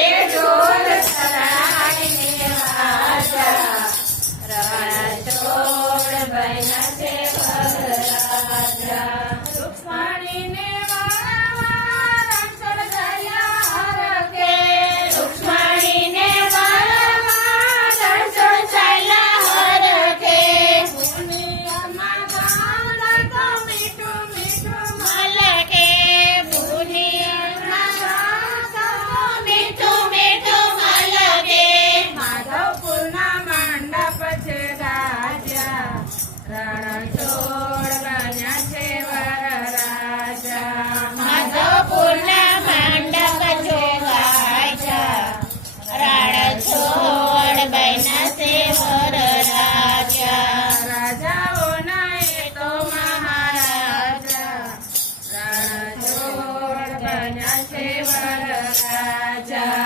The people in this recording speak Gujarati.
કે ઢોલ સરાઈને વાજા રણછોડ બન્યા છે વરરાજા રૂક્ષ્મણીને વાળવા રણછોડ ગયા હરખે રૂક્ષ્મણીને વાળવા રણછોડ ચાલ્યા હરખે ભુનિયામાં ગામડા તો મીઠું મીઠું મલકે ભુનિયામાં ગામડા મીઠું મીઠું મલકે માધવપુરના મંડપ છે ગાજ્યા રણછોડ બન્યા છે વરરાજા માધવપુરના મંડપ છે ગાજ્યા રણછોડ બન્યા છે વરરાજા રાજાઓના એ તો મહારાજા રણછોડ બન્યા છે વરરાજા